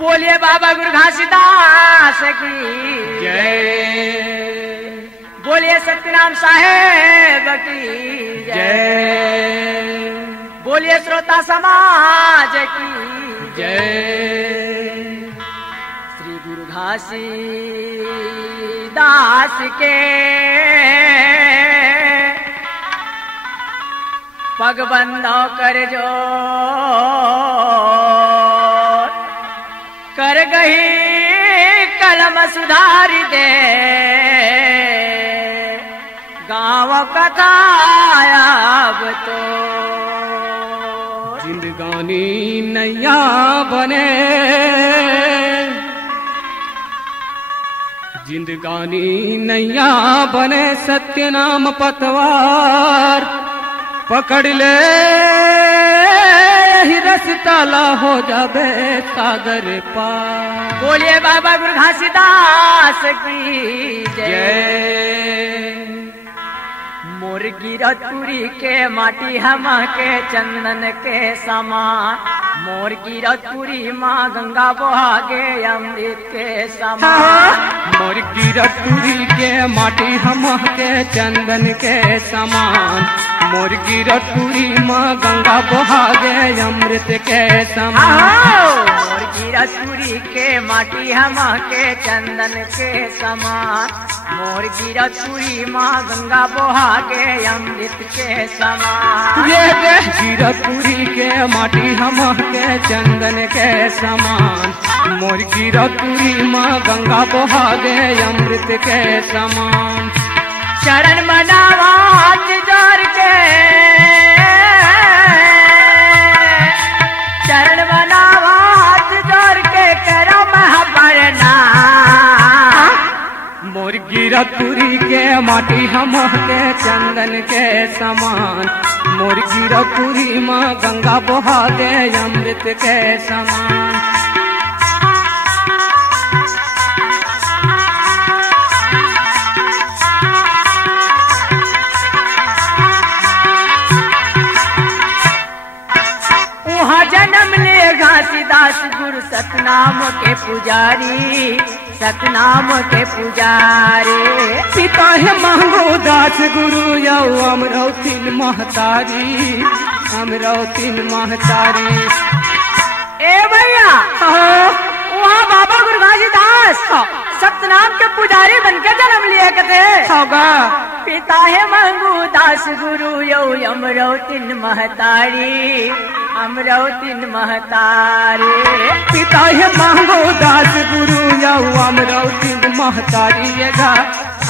बोलिए बाबा गुरु घासीदास की जय। बोलिए सत्यनाम साहेब की जय। बोलिए श्रोता समाज की जय। श्री गुरु घासीदास के पग बंधो कर जो कर गही कलम सुधारी दे गाँव कथा अब तो जिंदगानी नैया बने, जिंदगानी नैया बने, सत्य नाम पतवार पकड़ ले, यही रसताला हो जाबे सागर पार। बोलिए बाबा गुरु घासीदास की जय। मोर गिरतपुरी के माटी हम के चंदन के समान, मोर गिरतपुरी माँ गंगा बहागे अमृत के समान। मोर गिरतपुरी के माटी हम के चंदन के समान, मोर गिरतपुरी माँ गंगा बहागे अमृत के समान। मोर गिरतपुरी के माटी हम के चंदन के समान, मोर गिरतपुरी माँ गंगा बहागे अमृत के समान। ये गिरतपुरी के माटी हम के चंदन के समान, मोर गिरतपुरी माँ गंगा बहागे अमृत के समान। चरण मनावा हाथ जोड़ के, चरण मनावा हाथ जोड़ के करो महापरना। मोर गिरतपुरी के माटी हम के चंदन के समान, मोर गिरतपुरी माँ गंगा बहागे अमृत के समान। जन्म ले घासीदास गुरु सतनाम के पुजारी, सतनाम के पुजारी। पिता है मांगो दास गुरु यौ अमरौतिन महतारी, अमरौतिन महतारी। ए भैया वहाँ बाबा गुरु घासीदास सतनाम के पुजारी बनकर जन्म लिया कहते होगा। पिता है मंगू दास गुरु यौ अमरौतिन महतारी, अमरौतिन महतारी। पिता है मांगो दास गुरु यौ अमरौतिन महतारी,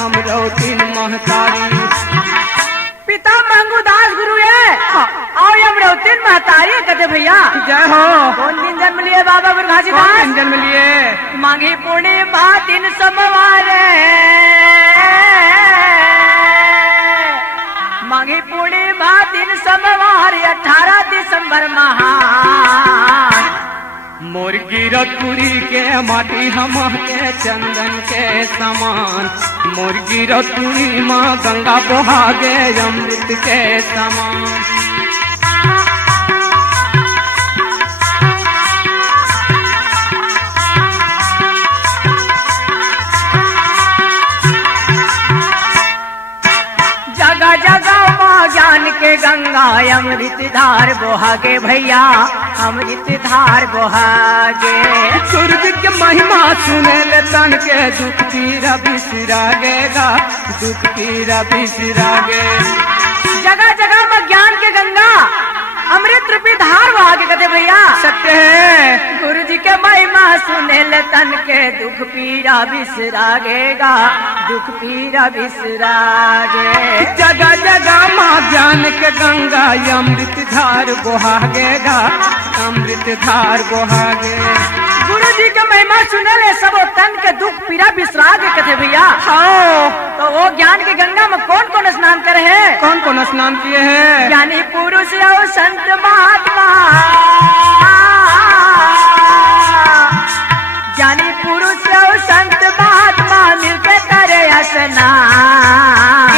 अमरौतिन महतारी। पिता मंगू दास गुरु है और अमरौतिन महतारी कहते भैया जय हो। कौन दिन जन्म लिए बाबा गुरु घासीदास? जन्म लिए मांगी पूर्णिमा दिन सोमवारे, मांगी पूर्णिमा दिन सोमवार 18 दिसंबर महान। मोर गिरतपुरी के माटी हम के चंदन के समान, मोर गिरतपुरी माँ गंगा बहागे अमृत के समान। जगह जगह माँ ज्ञान के गंगा अमृत धार बहागे भैया, अमृत धार बहागे। स्वर्ग के महिमा सुने ले तन के दुख पीरा बिसरागेगा, दुख पीरा बिसरागे। जगह जगह में ज्ञान के गंगा अमृत रूपी धार बहागे कहते भैया सत्य है। गुरु जी के महिमा सुने ले तन के दुख पीरा बिसरागेगा, दुख पीरा बिसरागे। जगह जगह माँ ज्ञान के गंगा अमृत धार बहागेगा, अमृत धार बहागे। गुरु जी के महिमा सुने ले सब तन के दुख पीरा बिसरागे कहते भैया। तो वो ज्ञान के गंगा में कौन कौन स्नान करे है? कौन कौन स्नान किए हैं? ज्ञानी पुरुष और संत महात्मा, ज्ञानी पुरुष और संत महात्मा मिलके करे स्नान।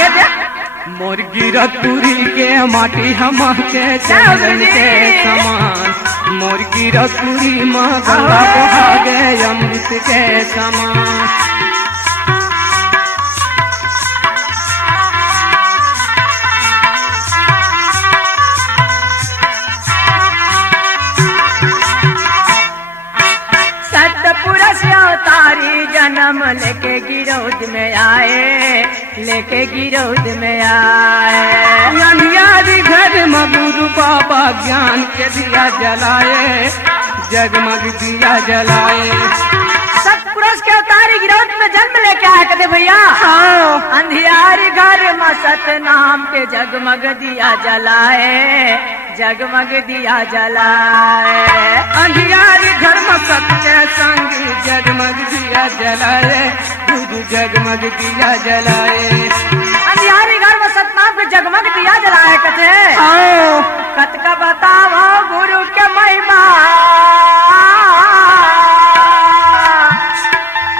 मोर गिरतपुरी के माटी हम के चंदन के समान मोर गिरपुरी माँ गंगा बहागे अमृत के समान। तारी जन्म लेके गिरौद में आए, लेके गिरौद में आए। अंधियारी घर में गुरु बाबा ज्ञान के दिया जलाए, जगमग दिया जलाए। सतपुरुष के अवतारी गिरौद में जन्म लेके आए कहते भैया। अंधियारी घर में सत नाम के जगमग दिया जलाए, जगमग दिया जलाए। अंधियारी घर में सत्य संगी जगमग दिया जलाए, गुरु जगमग दिया जलाए। अंधियारी घर में सतनाम के जगमग दिया जलाए कथे। कत का बताओ गुरु के महिमा,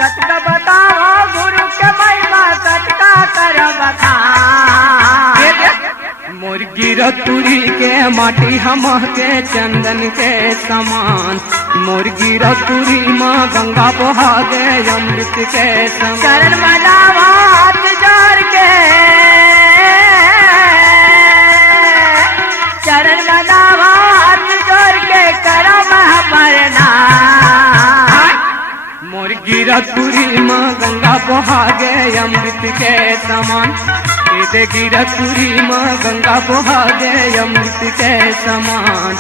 कत का बताओ गुरु के महिमा, कत का कर बखान। मोर गिरपुरी के माटी हम के चंदन के समान मोर गिरपुरी माँ गंगा बहागे अमृत के समान। चरण मनावा हाथ जोड़ के, चरण मनावा हाथ जोड़ के करो प्रणाम। मोर गिरपुरी माँ गंगा बहागे अमृत के समान दे गिरपुरी माँ गंगा बहागे अमृत के समान।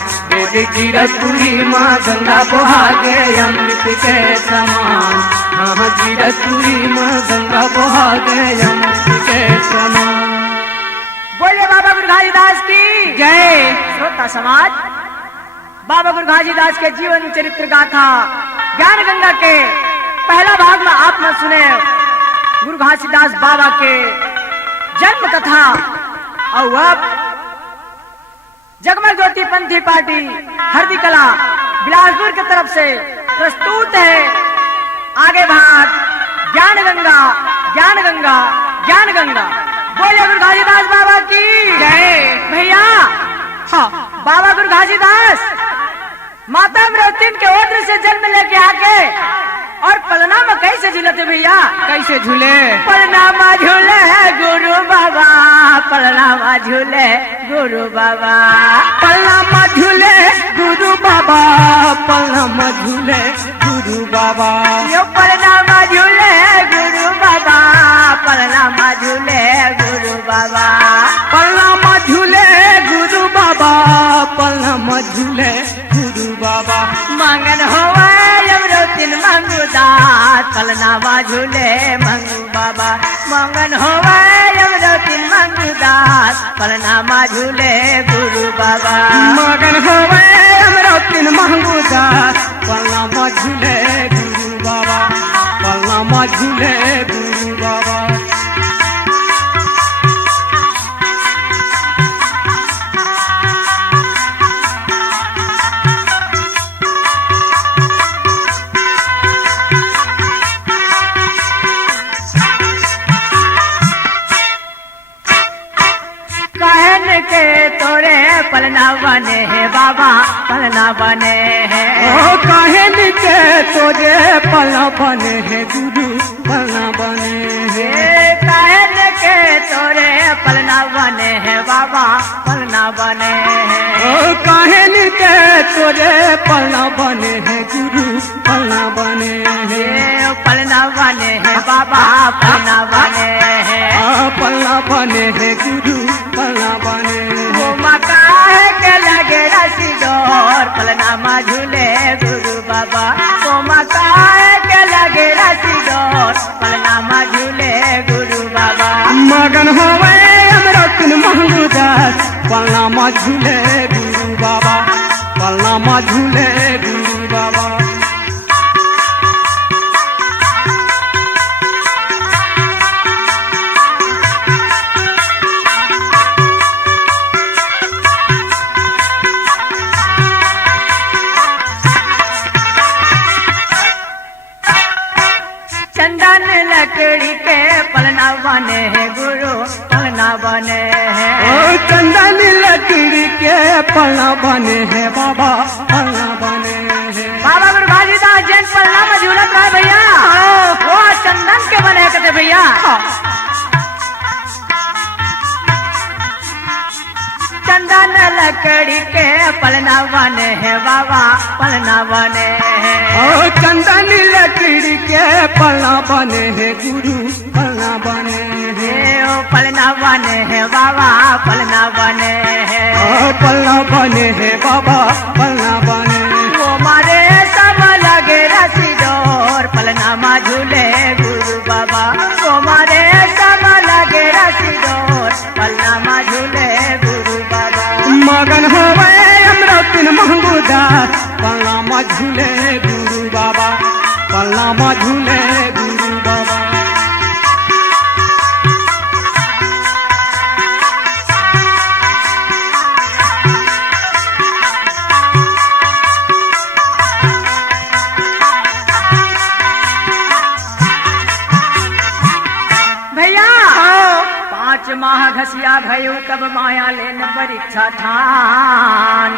दे गिरपुरी माँ गंगा बहागे अमृत के समान। हाँ गिरपुरी माँ गंगा बहागे अमृत के समान। बोले बाबा गुरु घासीदास की जय। श्रोता समाज, बाबा गुरु घासीदास के जीवन चरित्र गाथा ज्ञान गंगा के पहला भाग में आपने सुने गुरु घासीदास बाबा के जन्म कथा। और अब जगमग ज्योति पंथी पार्टी हरदी कला बिलासपुर की तरफ से प्रस्तुत है आगे भाग ज्ञान गंगा, ज्ञान गंगा, ज्ञान गंगा। बोले गुरु घासीदास बाबा की जय। भैया हाँ, बाबा गुरु घासीदास माता अमृतिन के ओत्र से जन्म लेके आके और पलना में कैसे झूलते भैया? कैसे झूले? पलना में झूले गुरु बाबा, पलना में झूले गुरु बाबा, पलना में झूले गुरु बाबा, पलना में झूले गुरु बाबा। यो पलना में झूले गुरु बाबा, पलना में झूले गुरु बाबा, पलना में झूले गुरु बाबा, पलना में झूले गुरु बाबा। मंगन होवे अमृतिन मंगुदास, पलना में झूले मंगू बाबा। मंगन होवे अमृतिन मंगुदास, पलना में झूले गुरु बाबा। मगन होवे अमृतिन मंगुदास, पलना में झूले गुरु बाबा, पलना में झूले गुरु बाबा। के तोरे पलना बने है बाबा, पलना बने है। ओ कहन के तोरे पलना बने है गुरु, पलना बने है। कहन के तोरे पलना बने है बाबा, पलना बने है। ओ कहन के तोरे पलना बने है गुरु, पलना बने है। पलना बने है बाबा, पलना बने है। पलना बने है गुरु, पलना बने वो मकान के लगे रसी डोर, पलना में झूले गुरु बाबा। वो मकान के लगे रसी डोर, पलना में झूले गुरु बाबा। मगन होवे अमृतिन मंगुदास, पलना में झूले गुरु बाबा, पलना में झूले गुरु बाबा। चंदन लकड़ी के पलना बने है गुरु, पलना बने है। ओ चंदन पलना बने हैं बाबा, पलना बने हैं। बाबा गुरु घासीदास जैन पलना में झूलत रहे भैया, वो चंदन के बने कहते भैया। चंदन लकड़ी के पलना बने हैं बाबा, पलना बने हैं। चंदन लकड़ी के पलना बने हैं गुरु, पलना बने हैं। ओ पलना बने हैं बाबा, पलना बने हैं। पलना बने हैं बाबा, पलना बने हैं। वो मारे सब लगे रसी डोर, पलना मा झूले गुरु बाबा। वो मारे सब लगे रसी डोर, पलना मा झूले गुरु बाबा। मगन होवे अमृतिन महंगूदास, पलना मा झूले गुरु बाबा, पलना मा झूले गुरु बाबा। भैया 5 माह घसिया भयो तब माया लेन परीक्षा ठान।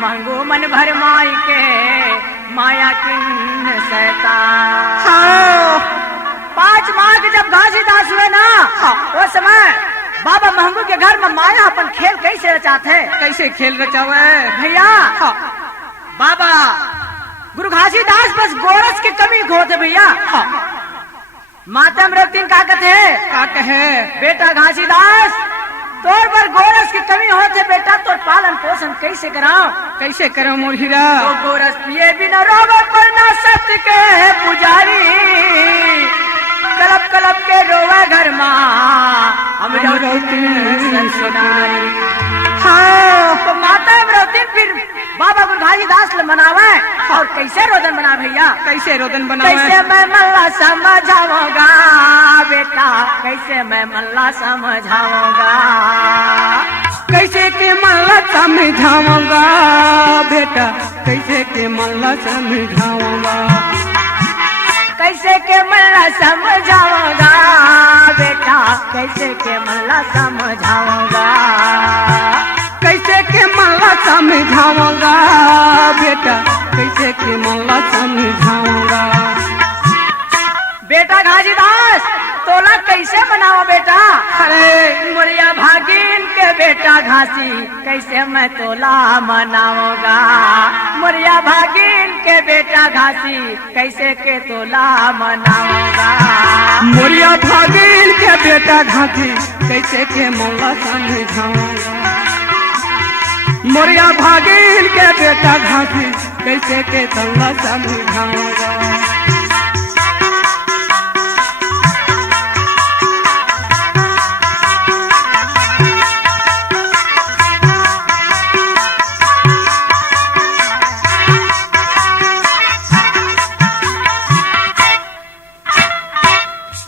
मंगो मन भर माई के माया किन शैतान। 5 माह के जब घासीदास हुए ना, वो समय बाबा महंगू के घर में माया अपन खेल कैसे रचाते, कैसे खेल रचावे भैया। बाबा गुरु घासीदास बस गोरस की कमी खोते भैया। माता अमृतिन का कहते है, का कहे बेटा घासीदास तोर पर गोरस की कमी होते बेटा, तो पालन पोषण कैसे कराओ, कैसे करो मोर हीरा। तो गोरस पिए बिना रोवे कोई ना सत्य के है पुजारी। कलप कलप के रोवे घर माँ अमृतिन सुनारी। तो माता अमृतिन फिर बाबा गुरु घासीदास ले मनावे, और कैसे रोदन बना भैया, कैसे रोदन बनावे। कैसे मैं मल्ला समझाऊंगा बेटा, कैसे मैं मल्ला समझाऊंगा। कैसे के मल्ला समझाऊंगा बेटा, कैसे के मल्ला समझाऊंगा। कैसे के मल्ला समझाऊंगा बेटा, कैसे के मल्ला समझाऊंगा। कैसे के मल्ला समझाऊंगा बेटा, कैसे के मल्ला समझाऊंगा। बेटा घासीदास तोला कैसे बनाओ बेटा। अरे मोरिया भागिन के बेटा घासी, कैसे मैं तोला मनाऊंगा। मोरिया भागिन के बेटा घासी, कैसे के तोला मनाऊंगा। मोरिया भागिन के बेटा घासी, कैसे के मल्ला समझाऊंगा। मोरिया भागिन के बेटा घासी, कैसे के तल्ला समझाऊंगा।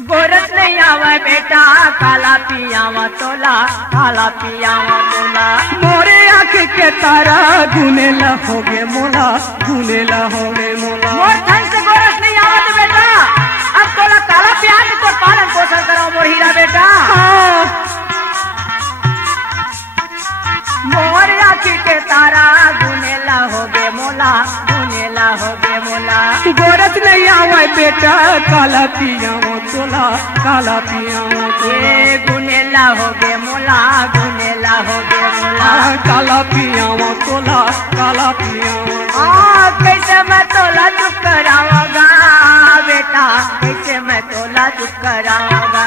गोरस नहीं आवा बेटा, काला पियावा तोला, काला पियावा तोला। मोरे आँख के तारा गुने लहोगे मोला, गुने लहोगे मोला। मोर धन से गोरस नहीं आवा तो बेटा, अब तोला काला पिया के तो पालन पोषण कराओ मोर हीरा बेटा। मोर आँख के तारा गुने लहोगे मोला, गुने लहोगे मोला। गोरस नहीं आवे बेटा, काला पियाओ तोला, काला पियाओ तोला। गुने लहोगे मोला, गुने लहोगे मोला। काला पियाओ तोला, काला पियाओ। कैसे मैं तोला चुप कराऊंगा बेटा, कैसे मैं तोला चुप कराऊंगा।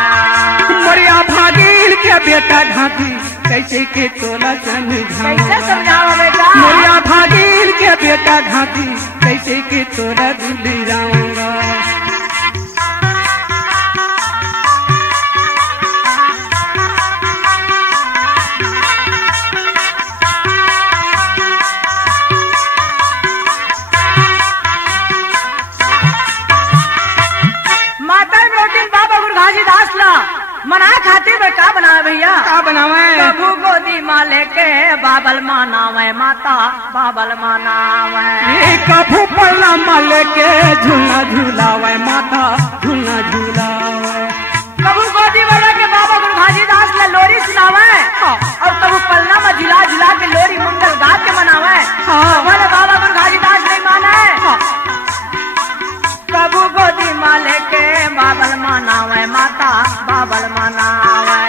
मोरिया भागिन के बेटा घाटी, कैसे के तोला समझाऊंगा। कैसे समझाओ बेटा। मोरिया भागिन के बेटा घाटी, कैसे के तोला दिल्ली जाऊंगा। मना खातिर में का बनावे भैया, का बनावे। कभू गोदी माँ लेके बाबल मानावे माता, बाबल मानावे। ये कभू पल्ला माँ लेके झूला झूलावे माता, झूला झूलावे। कभू गोदी वाले के बाबा गुरु घासीदास ने लोरी सुनावे, और कभू पलना में झुला झुला के लोरी मंगल बोले बाबा मुरघाजीदास नहीं माने कबू गोदी माले के बाबल मनावे माता बाबल मनावे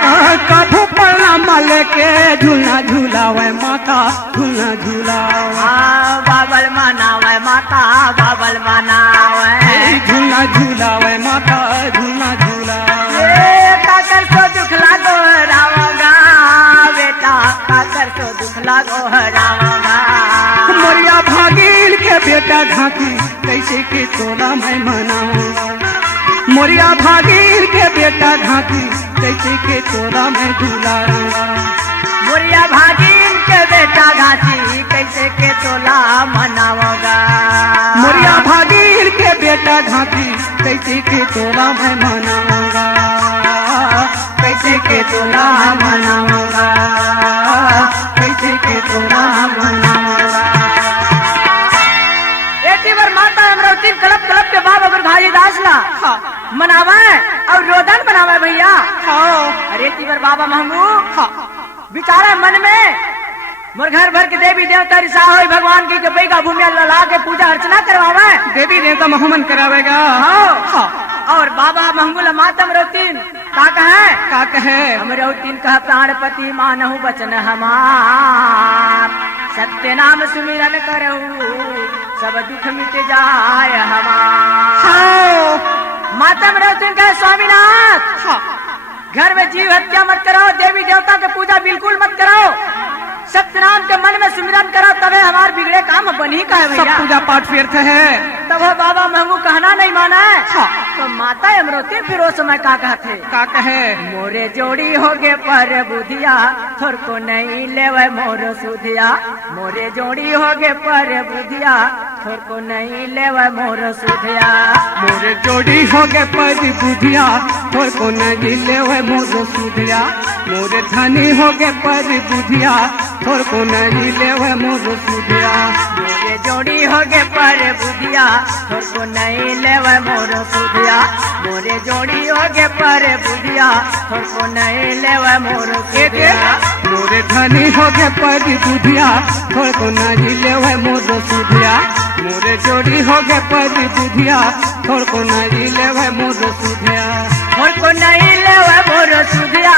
कभू पल्ला मल के झूला झूलावे माता झूला झूलावे बाबल मनावे माता बाबल मनावे झूला झूलावे माता झूला झूलावे काकर को दुख लागो रावगा बेटा काकर को दुख लागो रावगा मोरिया भागील के बेटा ढाकी कैसे के तोला मैं मनाऊंगा मोरिया भागील के बेटा ढाकी कैसे के तोला मैं दुलाऊंगा मोरिया भागीन के बेटा घाटी कैसे के तोला मनावगा मोरिया भागील के बेटा ढाकी कैसे के तोला मैं मनाऊंगा कैसे के तोला मनाऊंगा कैसे के तोला मनाऊंगा माता अमरावती कलप कलप के बाबा मुरघाजीदास ला मनावे और रोदन बनावे भैया अरे तीवर बाबा महंगू बिचारे मन में मोर घर भर के देवी देवता रिसा हो भगवान की गई का भूमि ला के पूजा अर्चना करवावे देवी देवता मोहमन करावेगा और बाबा मंगुल मातम रोतीन का कहे अमरौतीन कह प्राणपति मानहु बचन हमार सत्य नाम सुमिरन करहु सब दुख मिट जाए हमार मातम रोतीन कहे स्वामीनाथ घर में जीव हत्या मत कराओ देवी देवता के पूजा बिल्कुल मत कराओ सत्यनाम के मन में सुमिरन करो तबे हमार बिगड़े काम बनी का है भैया सब पूजा पाठ व्यर्थ है तब बाबा महंगू कहना नहीं माना है तो माता अमरोती फिर उस समय का कहते का कहे मोरे जोड़ी होगे पर बुधिया थोर को नहीं लेवे मोर सुधिया मोरे जोड़ी होगे पर बुधिया थोर को नहीं लेवे मोर सुधिया मोरे जोड़ी होगे पर बुधिया थोर को नहीं लेवे मोर सुधिया मोरे धनी होगे पर बुधिया थोर को नहीं लेवे मोर सुधिया मोरे जोड़ी होगे पर बुधिया थोर को नहीं लेवे मोर सुधिया मोरे जोड़ी होगे पर बुधिया थोर को नहीं लेवे मोर सुधिया मोरे धनी होगे पर बुधिया थोर को नहीं लेवे मोर सुधिया मोरे जोड़ी होगे पर बुधिया थोर को नहीं लेवे मोर सुधिया थोर को नहीं लेवे मोर सुधिया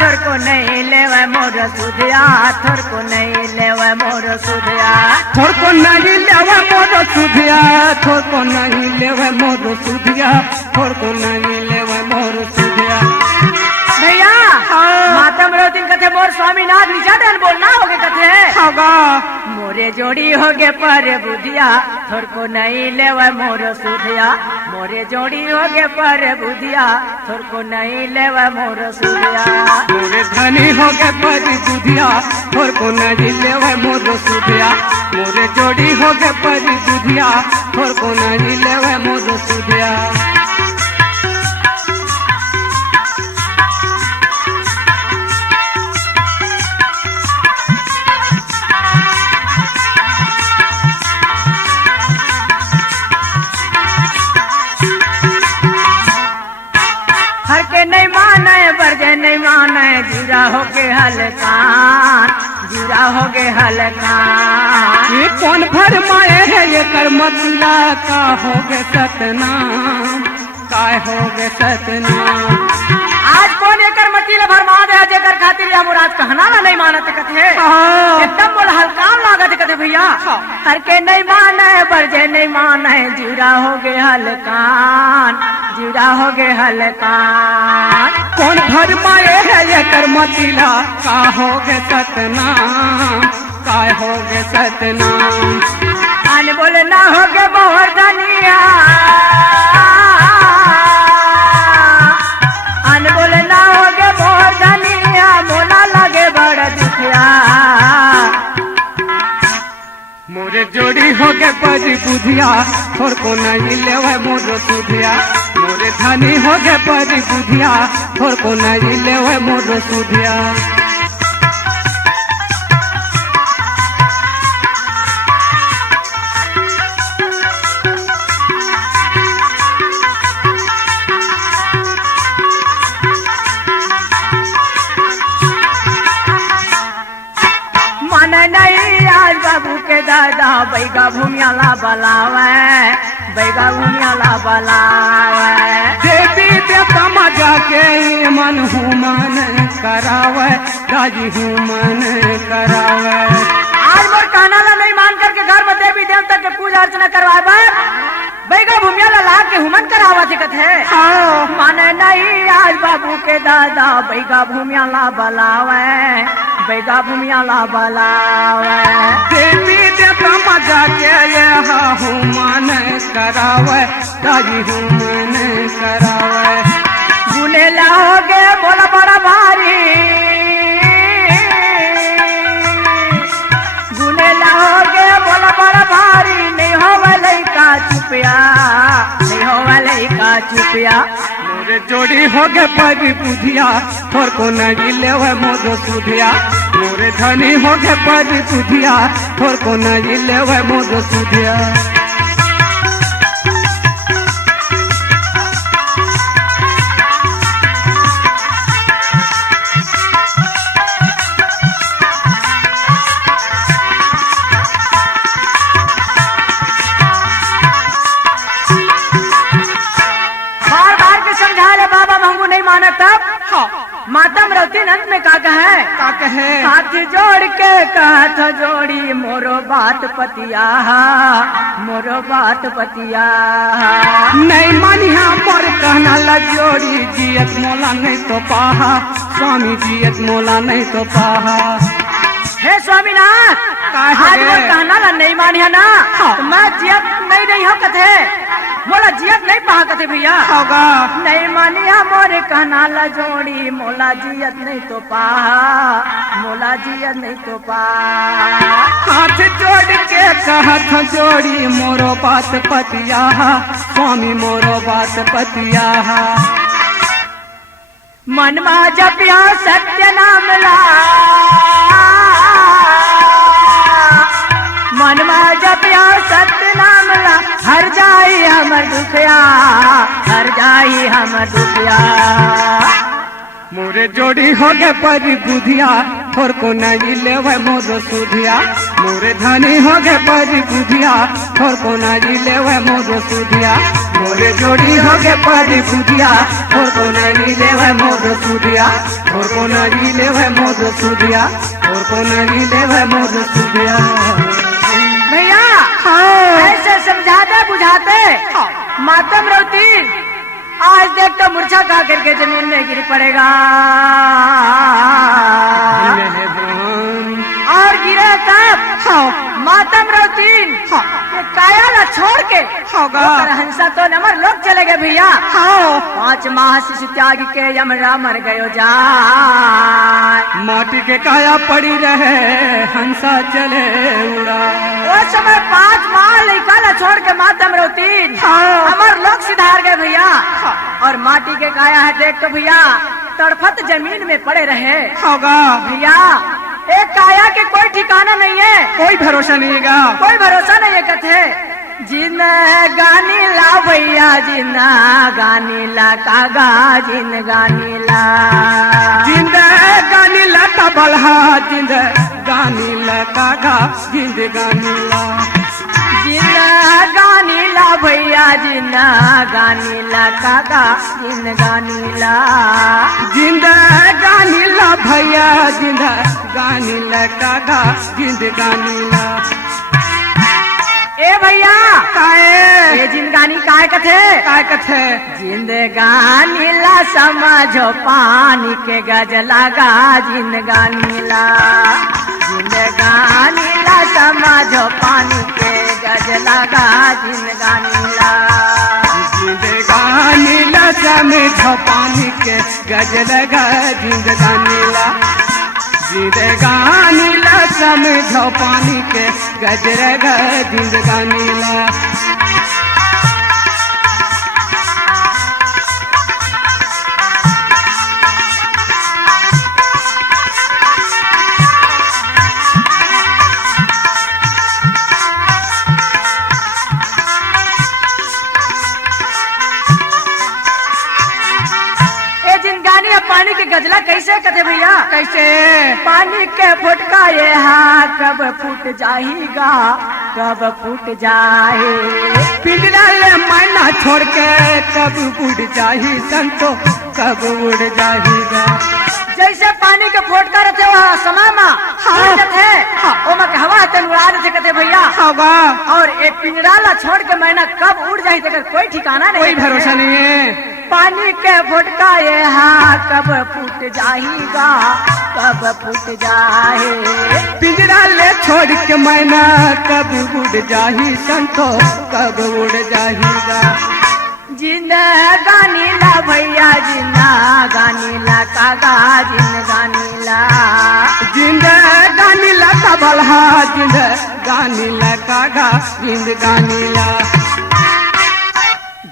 थोर को नहीं लेवे मोर सुधिया थोर को नहीं लेवे मोर सुधिया थोर को नहीं लेवे मोर सुधिया थोर को नहीं लेवे मोर सुधिया थोर को नहीं लेवे मोर सुधिया भैया माता अमरावती कथे मोर स्वामीनाथ निचादन बोलना होगे कथे मोरे जोड़ी होगे पर बुधिया थोर को नहीं लेवे मोर सुधिया मोरे जोड़ी होगे पर बुधिया थोर को नहीं लेवे मोर सुधिया मोरे धनी होगे पर बुधिया थोर को नहीं लेवे मोर सुधिया मोरे जोड़ी होगे पर बुधिया थोर को नहीं लेवे मोर सुधिया हर के नहीं माने बरजे नहीं माने जीरा हो के हलकान जीरा हो के हलकान ये कौन भर माए है ये कर्मतला का हो गए सतनाम काय हो गए सतनाम आज कौन एकर मतीले भरमा दे जेकर खातिर या मुराद कहना ना नहीं मानत कथे एकदम बोल हलकाम लागत कथे भैया हर के नहीं माने बरजे नहीं माने जीरा हो गए हलकान जीरा हो गए हलकान कौन भर माए है ये कर्मतिला का हो गए सतनाम काय हो गए सतनाम अन बोले ना हो गए बहुत धनिया अन बोले ना हो गए बहुत धनिया मोला लगे बड़ा दुखिया मोरे जोड़ी हो गए पर बुधिया थोर को नहीं लेवे मोर सुधिया मोरे धनी हो गए पर बुधिया थोर को नहीं लेवे मोर सुधिया मन नहीं आज बाबू के दादा भूमियाला बलावे, बैगा भूमियाला बलावे। देवी देवता मजा के मन हुमन करावे, राजी हुमन करावे। आज मोर कहना ला नहीं मान करके घर में देवी देवता के पूजा अर्चना करवाए बैगा भूमियाला ला के हुमन करावा दिक्कत है। माने नहीं आज बाबू के दादा बैगा भूमियाला बलावे, बैगा भूमियाला बलावे। देवी देवता मजा के हुमन करावे, राजी हुमन करावे। गुने लाओगे बोला बड़ा भारी, गुने लाओगे बोला बड़ा भारी। नहीं हो लइका चुपिया, नहीं हो लइका चुपिया। मोरे जोड़ी हो गए पर बुधिया, थोर को नहीं लेवे मोदो सुधिया। मोरे धनी हो गए पर बुधिया, थोर को नहीं लेवे मोदो सुधिया। मातम रवती अंत में का कहे, हाथ जोड़ के कहत जोड़ी मोरो बात पतिया, मोरो बात पतिया। नहीं मानिया मोर कहना ला जोड़ी, जियत मोला नहीं तो पाहा, स्वामी जियत मोला नहीं तो पाहा। हे स्वामीनाथ, आज मोर कहना ला नहीं मानिया ना, तो मैं जियत नहीं हो कथे, मोला जियत नहीं पहा कथे भैया। होगा नहीं मानिया मोर कहना ला जोड़ी, मोला जियत नहीं तो पाहा, मोला जियत नहीं तो पाहा। हाथ जोड़ के कहत जोड़ी मोरो बात पतिया, स्वामी मोरो बात पतिया। मन मा जपिया सत्य नाम ला, मन मा जपिया सत्य नाम ला। हर जाई हमर दुखिया, हर जाई हमर दुखिया। मोरे जोड़ी हो गए पर बुधिया, थोर को नहीं लेवे मोदो सुधिया। मोरे धनी हो गए पर बुधिया, थोर को नहीं लेवे मोदो सुधिया। मोरे जोड़ी हो गए पर बुधिया, थोर को नहीं लेवे मोदो सुधिया। थोर को नहीं लेवे मोदो सुधिया, थोर को नहीं लेवे मोदो सुधिया। भैया ऐसे समझाते बुझाते मातम रवती आज देख तो मूर्छा खा करके जमीन में गिर पड़ेगा, और गिरे तब मातम रवती काया ला छोड़ के होगा हंसा तो नमर लोग चले गए भैया। 5 माह शिशु त्याग के यमरा मर गयो जा, माटी के काया पड़ी रहे हंसा चले उड़ा। उस समय 5 माह लड़का ला छोड़ के मातम रवती हमार लोग सिधार गए भैया। और माटी के काया है देख तो भैया तड़फत जमीन में पड़े रहे। होगा भैया एक काया के कोई ठिकाना नहीं है, कोई भरोसा नहीं है, कोई भरोसा नहीं है कथे। जिन गानी ला भैया, जिन गानी ला कागा, जिन गानी ला, जिंद गानी ला तबलहा, जिंद गानी ला कागा, जिंद गानी ला। जिन गानी ला भैया, जिन गानी ला कागा, जिन गानी ला। जिंद गानी ला भैया, जिंद गानी ला कागा, जिंद गानी ला। ए भैया काहे ये जिंदगानी काय कथे, जिंदगानी ला समझो पानी के गज लगा, जिंदगानी ला, जिंदगानी ला समझो पानी के गज लगा, जिंदगानी ला। जिंदगानी ला समझो पानी के गज लगा, जिंदगानी ला। जिंदगानी ला समझो पानी के गज लगा, जिंदगानी ला। पानी के गजला कैसे कथे भैया, कैसे पानी के फुटका ये कब फूट जाएगा, कब फूट जाए। पिंजरा ले मैना छोड़ के कब उड़ जाही संतो कब उड़ जाहीगा। जैसे पानी के फोटका रहते वह समय में है ओमा के हवा तन उड़ा देते कहते भैया हवा और एक पिंजरा ला छोड़ के मैना कब उड़ जाए तेकर कोई ठिकाना नहीं, कोई भरोसा नहीं है। पानी के फोटका ये हाँ कब फूट जाएगा कब फूट जाए। पिंजरा ले छोड़ के मैना कब उड़ जाही संतो कब उड़ जाहीगा। जिंदगानी ला भैया जिंदगानी ला कागा जिंदगानी ला जिंदगानी ला कबलहा जिंदगानी ला कागा जिंदगानी ला।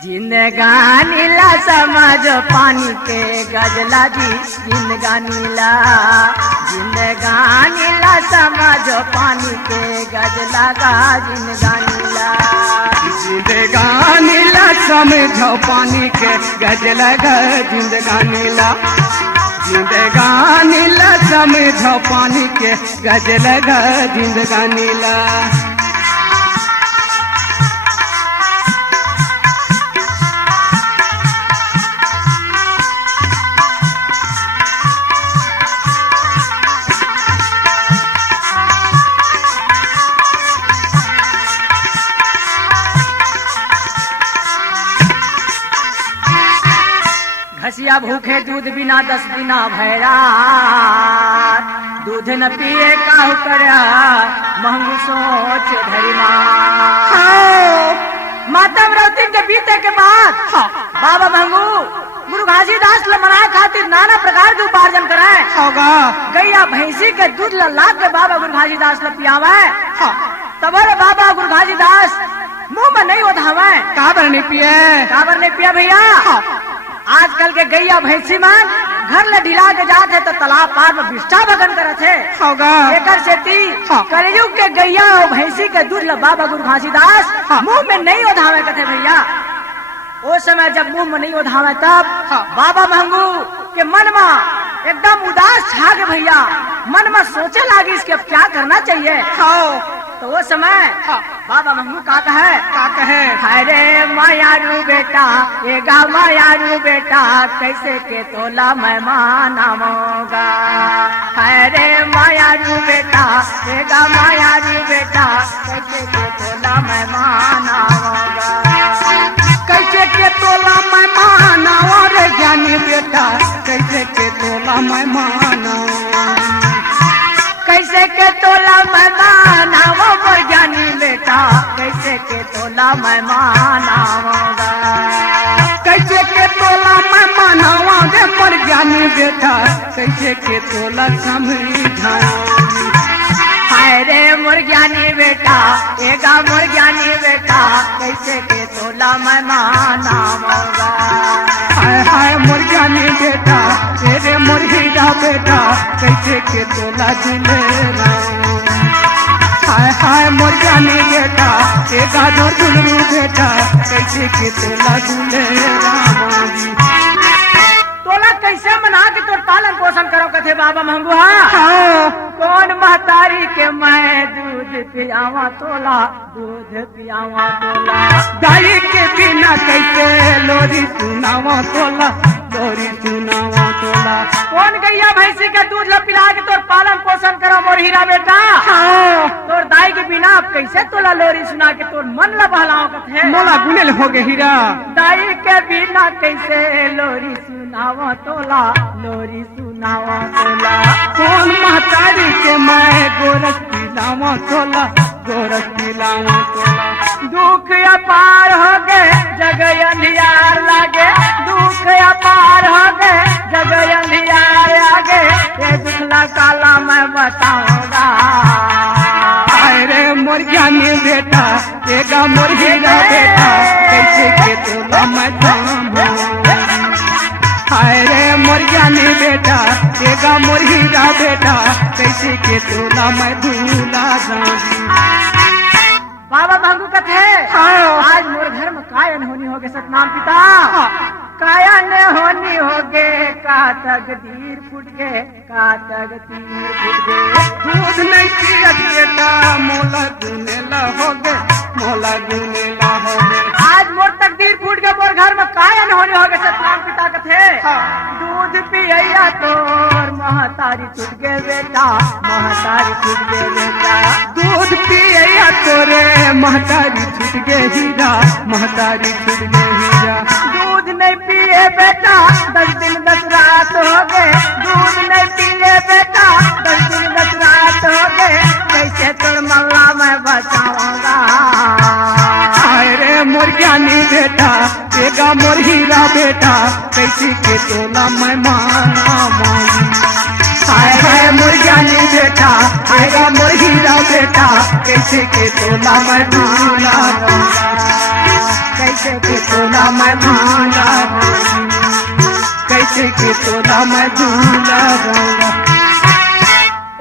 जिंदगानी ला समझ पानी के गजला जी जिंदगानी ला जिंदगानी ला समझ पानी के गजला गा जिंदगानी ला। जिंदगानी ला समझो पानी के गजला गा जिंदगानी ला जिंदगानी ला समझो पानी के गजला गा जिंदगानी ला। घसिया भूखे दूध बिना 10 बिना भैरा दूध न पिए काहू करया महंगू सोच धरी माता अमरावती के बीते के बाद बाबा महंगू गुरु घासीदास ल मना खातिर नाना प्रकार के उपार्जन कराए होगा। गैया भैंसी के दूध ला ला के बाबा गुरु घासीदास ल पियावे तब बाबा गुरु घासीदास मुंह में नहीं उठावे। काबर नहीं पिए काबर नहीं पिया भैया आजकल के गैया भैंसी में घर ले ढिला के जाते तो तालाब पार में विष्ठा भगन करत है होगा। एकर सेती कलयुग के गैया और भैंसी के दूध ला बाबा गुरु घासीदास मुंह में नहीं ओढ़ावे कथे भैया। वो समय जब मुंह में नहीं ओढ़ावे तब बाबा महंगू के मन में एकदम उदास छा गए भैया। मन में सोचे लागी इसके अब क्या करना चाहिए। तो वो समय बाबा महंगू का कहे अरे मायारू बेटा एगा मायारू बेटा कैसे के तोला मैं मानाऊंगा। अरे मायारू बेटा एगा मायारू बेटा कैसे के तोला मैं मानाऊंगा। कैसे के तोला मैं मानावा रे ज्ञानी बेटा कैसे के तोला मैं मानावा। कैसे के तोला मैं मानावा मोर ज्ञानी बेटा कैसे के तोला मैं मानाऊंगा। कैसे के तोला मैं मानावा रे मोर ज्ञानी बेटा कैसे के तोला समझाऊं। हाय रे मोर ज्ञानी बेटा एगा मोर ज्ञानी बेटा कैसे के तोला मैं मानाऊंगा। हाय हाय मोर ज्ञानी बेटा तेरे मोर हीरा बेटा कैसे के तोला दिलेरा। हाय हाय मोर ज्ञानी बेटा एगा दो दुलरू बेटा कैसे के तोला दिलेरा। तोला कैसे मना के तोर पालन पोषण करो कथे बाबा महंगू। कौन महतारी के मैं दूध पियावा तोला दूध पियावा तोला। गाय के बिना कैसे लोरी सुनावा तोला लोरी सुनावा तोला। कौन गैया भैंसी के दूध ला पिला के तोर पालन पोषण करो मोर हीरा बेटा। तोर दाई के बिना कैसे तोला लोरी सुना के तोर मन ला बहलाओ कथे। मोला गुनेल हो गए हीरा। दाई के बिना कैसे लोरी सुनावा तोला लोरी सुनावा तोला। कौन महतारी के मैं गोरस पिलावा तोला गोरस पिलावा तोला। दुख अपार हो गए जग अंधियार लागे दुख अपार हो गए जग अंधियार आगे ये दुखला काला मैं बताऊंगा। अरे मोर ज्ञानी बेटा एगा मोर हीरा बेटा कैसे के तोला मैं थामूं। हाय रे मोर ज्ञानी बेटा एगा मोर हीरा बेटा कैसे के तोला मैं दूल्हा जाऊं। बाबा महंगू कथे आज मोर घर में काय अनहोनी हो गए सतनाम पिता। काया ने होनी होगे का तकदीर फूट गए का तकदीर फूट गए। दूध नहीं पियत बेटा मोला गुनेला होगे मोला गुनेला होगे। आज मोर तकदीर फूट गए मोर घर में काया न होने होगे सतनाम पिता कथे। दूध पिया तोर महतारी छूट गए बेटा महतारी छूट गए बेटा। दूध पिया तोरे महतारी छूट गए हीरा महतारी छूट गए हीरा। दूध नहीं पिए बेटा 10 दिन 10 रात हो गए। दूध नहीं पिए बेटा 10 दिन 10 रात हो गए। कैसे तोर मल्ला मैं बचाऊंगा। हाय रे मोर ज्ञानी बेटा तेगा मोर हीरा बेटा कैसे के तोला मैं माना माई। हाय हाय मोर ज्ञानी बेटा आएगा मोर हीरा बेटा कैसे के तोला मैं माना कैसे के तोला मैं माना कैसे के तोला मैं दूल्हा रहूंगा।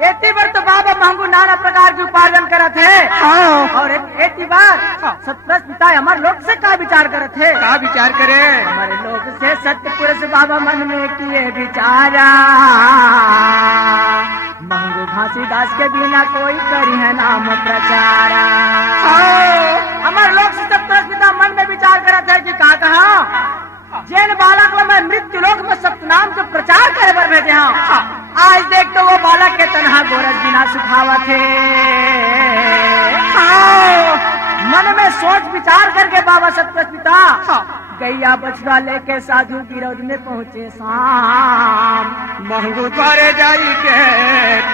एती बार तो बाबा महंगू नाना प्रकार के उपार्जन करत है। और एती बार सतप्रस पिता हमारे लोग से का विचार करत है। का विचार करे हमारे लोग से सत्य पुरुष बाबा मन में किए विचारा। महंगू घासीदास के बिना कोई करी है नाम प्रचारा। हमारे लोग से सतप्रस पिता मन में विचार करत है कि का कहा जैन बालक को मैं मृत्यु लोक में सतनाम के प्रचार करे बर भेजे हाँ। आज देख तो वो बालक के तनहा गोरज बिना सुखावत थे। मन में सोच विचार करके बाबा सतप्रस पिता गैया बछड़ा लेके साधु विरोध में पहुँचे शाम। महंगू द्वारे जाई के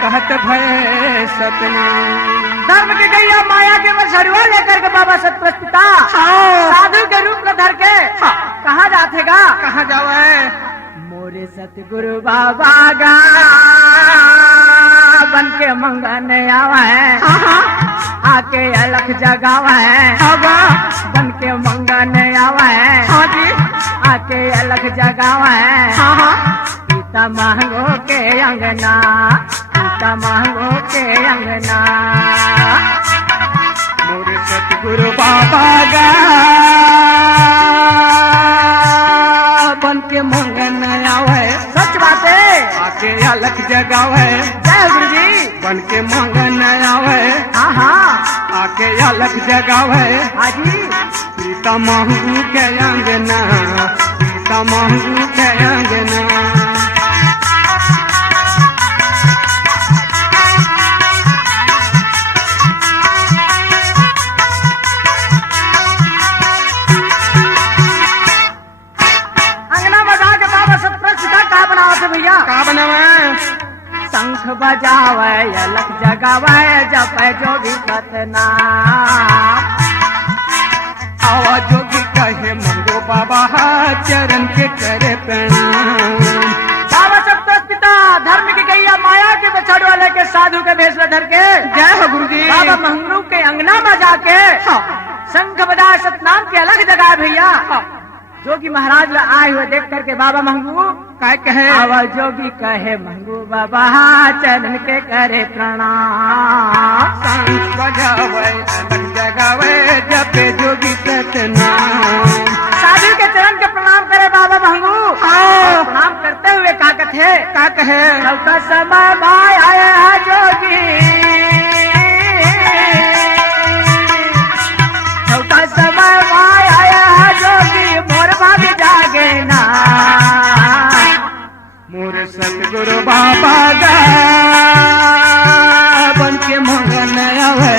कहत भय सतनाम। धर्म के गैया माया के बछड़ुआ लेकर के बाबा सतप्रस पिता साधु के रूप में धर के कहाँ जातेगा कहाँ जावे मोरे सतगुरु बाबा गा बन के मंगन आवा है। आके अलख जगावा है बन के मंगन आवा है। आके अलख जगावा है। पिता महंगो के अंगना पिता महंगो के अंगना। मोरे सतगुरु बाबा गा बन के मंगन आवे। सच बात है आके अलख जगावे जय गुरु जी। बन के मंगन आवे आके अलख जगावे। हाजी पिता महंगू के अंगना पिता महंगू के अंगना। भैया का बनावे शंख बजावे अलख जगावे जप जोगी सतनाम। आवा जोगी कहे मंगो बाबा चरण के करे प्रणाम। बाबा सतप्रस पिता धर्म की गैया माया के बछड़ वाले के साधु के भेष में धर के जय हो गुरु जी। बाबा महंगू के अंगना में जाके शंख बजा सतनाम के अलग जगह भैया जोगी महाराज ला आए हुए देख करके बाबा महंगू काय कहे आवा जोगी कहे महंगू बाबा चरण के करे प्रणाम। शंख बजावे अलग जगावे जपे जोगी सतनाम। साधु के चरण के प्रणाम करे बाबा महंगू। प्रणाम करते हुए का कहे चौथा समय भाई आए है जोगी। चौथा समय भाई आए है जोगी मोर भाग जागे ना। मोर सतगुरु बाबा गा बन के मंगन आवे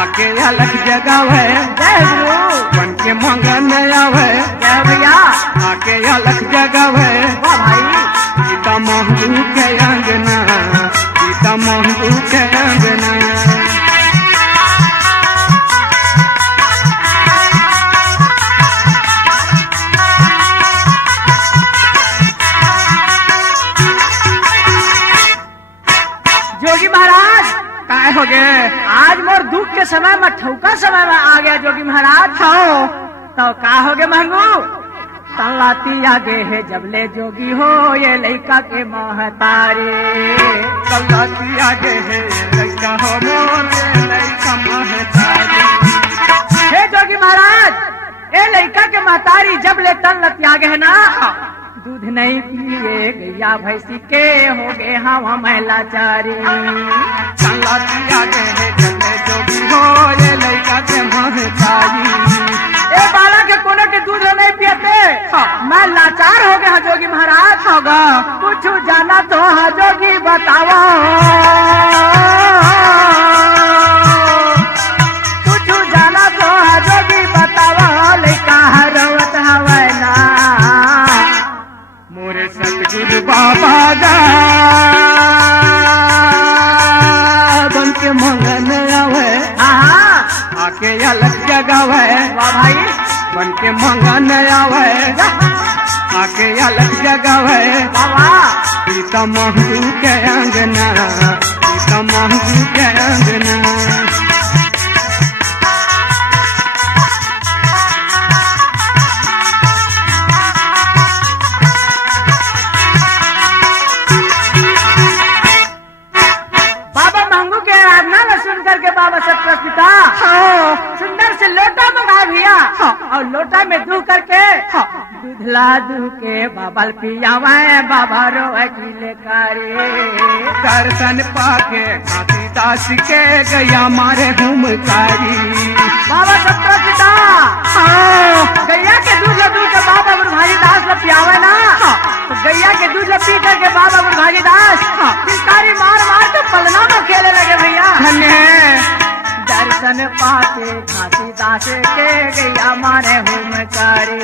आके अलग जगावे। जय गुरु बन के मंगन आवे जय भैया आके अलग जगावे। वाह भाई पिता महंगू के अंगना पिता महंगू के अंगना। जोगी महाराज काय हो गए आज मोर दुख के समय में ठौका समय में आ गया जोगी महाराज। तो का हो गए महंगू तलाती आगे है जबले जोगी हो ये लड़का के महतारे। तलाती आगे है लड़का हो मोरे लड़का महतारी। हे जोगी महाराज ए लड़का के महतारी जब ले तन न त्यागे है ना, दूध नहीं पिए गैया भैंसी के हो गए हवा महिलाचारी। चला त्यागे है जले जोगी हो ये लड़का के महतारी। ए बालक के कोनो के दूध नहीं पियते, मैं लाचार हो गया जोगी महाराज। होगा कुछ जाना तो हाँ जोगी बतावा, कुछ जाना तो हाँ जोगी बतावा, लड़का हरवत हवै ना। मोरे सतगुरु बाबा जा बन के मंगन आवे, आके अलग जगावे। वाह भाई, बन के मंगन आवे, आके अलग जगावे। बाबा सीता महू के अंगना, सीता महू के अंगना। सुन करके बाबा सतपथ पिता सुंदर से लोटा मंगा भैया, और लोटा में दूध करके दूधला दू के बाबा पियावे, बाबा रोए की कारी। दर्शन पाके घासी दास के गया मारे हुमकारी। बाबा सतपथ पिता गैया के दूध लड्डू के बाबा गुरुभाजी दास ल पियावे ना, तो गैया के दूध पी करके बाबा गुरुभाजी दास किलकारी मार मार के पलना में खेले लगे भैया। दर्शन पाके घासी दास के गैया मारे हुमकारी।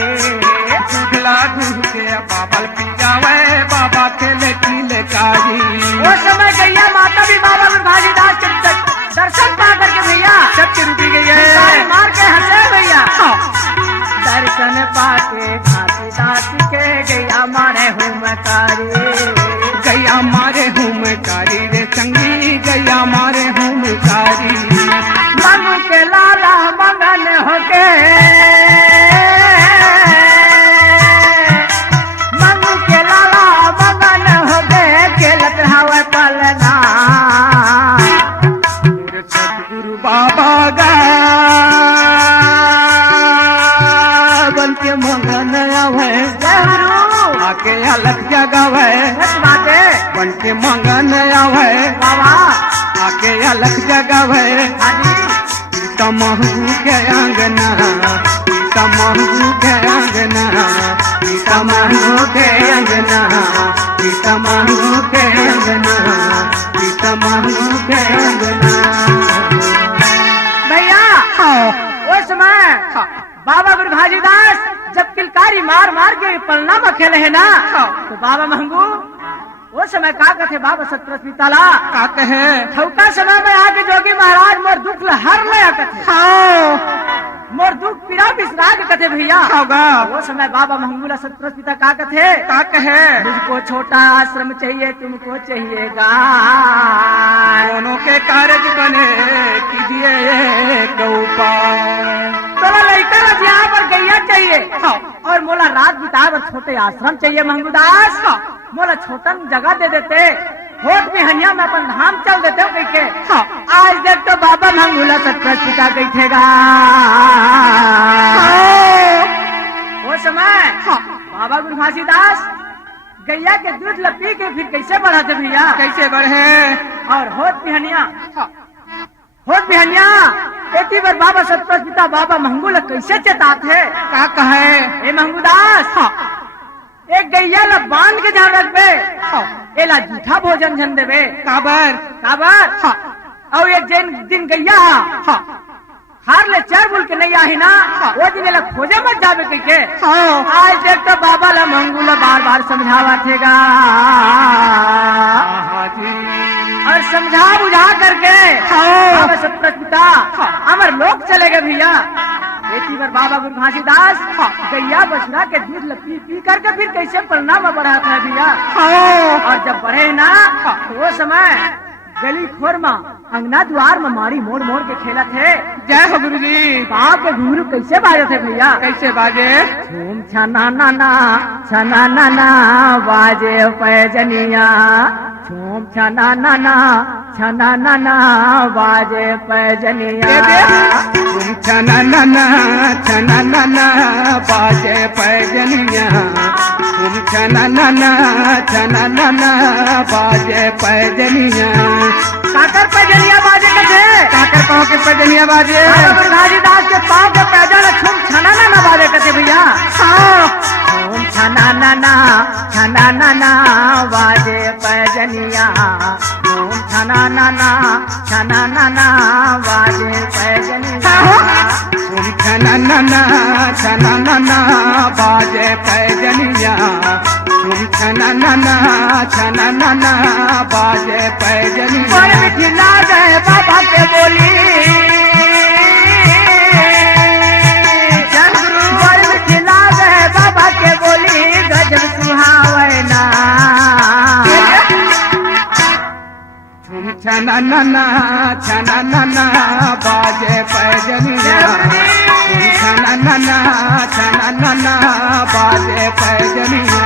दूधला दूध के बाबा पियावे, बाबा खेले किलकारी। वो समय गैया माता भी बाबा गुरुभाजी दास के दर्शन पा करके भैया सबके रुकी गई है, मार के हंसे भैया। दर्शन पाके घासी दास के गैया मारे हुमकारी। गैया मारे हुमकारी रे संगी, गैया मारे हुमकारी। मंगू के लाला मंगन होके, मंगू के लाला मंगन होके खेलत हवा पलना। सतगुरु बाबा गा बन के मंगन आवे, आके अलग जगावे। बाते बन के मंगन आवे, बाबा आके अलग जगावे। सीता महू के अंगना, सीता महू के अंगना, सीता महू के अंगना, सीता महू के अंगना, सीता महू के अंगना। भैया उस समय बाबा गुरुभाजी दास जब किलकारी मार मार के पलना में खेले है ना, तो बाबा महंगू वो समय का कथे बाबा सतपथ पिता ला कहते हैं छौका समय में आके जोगी महाराज मोर दुख हर लया कथे, मोर दुख पीड़ा बिसरा के कथे भैया। होगा वो समय बाबा महंगूला सतपथ पिता का कथे, का कहे मुझको छोटा आश्रम चाहिए, तुमको चाहिए गाय। दोनों के कार्य बने कीजिए एक उपाय। तोला लड़का यहाँ पर गैया चाहिए, और मोला रात बिता पर छोटे आश्रम चाहिए महंगूदास। मोला छोटन जगह दे देते, होट में हनिया में अपन धाम चल देते हो कह के। आज देख तो बाबा महंगूला सतपथ पिता बैठेगा। वो समय बाबा गुरुभाजी दास गैया के दूध लपी के फिर कैसे बढ़ाते भैया, कैसे बढ़े। और होट बिहनिया होट बिहनिया एती बार बाबा सतपथ पिता बाबा महंगूला कैसे चेताते, का कहे ए महंगूदास एक गैया ला बांध के ध्यान रखबे, एला जूठा भोजन झन देवे। काबर काबर और एक दिन गैया हार ले चार बोल के नहीं आही ना, वो दिन एला खोजे मत जावे कह के। आज देख तो बाबा ला महंगूला बार बार समझावा थेगा, और समझा बुझा करके बाबा सतपथ पिता अमर लोक चले गए भैया। बेटी बार बाबा गुरुभाजी दास गैया बछड़ा के दूध पी पी करके फिर कैसे पलना में बढ़ा था भैया। और जब बढ़े ना तो वो समय गली खोर में अंगना द्वार में मारी मोड़ मोड़ के खेला थे। जय हो गुरु जी। बाप के घुंघरू कैसे बाजे थे भैया, कैसे बाजे। झूम छना ना बाजे पैजनिया, झूम छना छना नना बाजे पैजनिया छना नना बाजे पैजनिया छना नना बाजे पैजनिया काकर पैजनिया बाजे कथे काकर पाँव के पैजनिया बाजे घासीदास के पाँव के पैजन छुम छना नना बाजे कथे भैया ओम छना नना बाजे पैजनिया ओम छना नना बाजे पैजनिया छना नना बाजे पैजनिया छना नना बाजे पैजनिया खिला गए बाबा के बोली खिला गए बाबा के बोली गजब सुहावना छना नना बाजे पैजनिया छना नना बाजे पैजनिया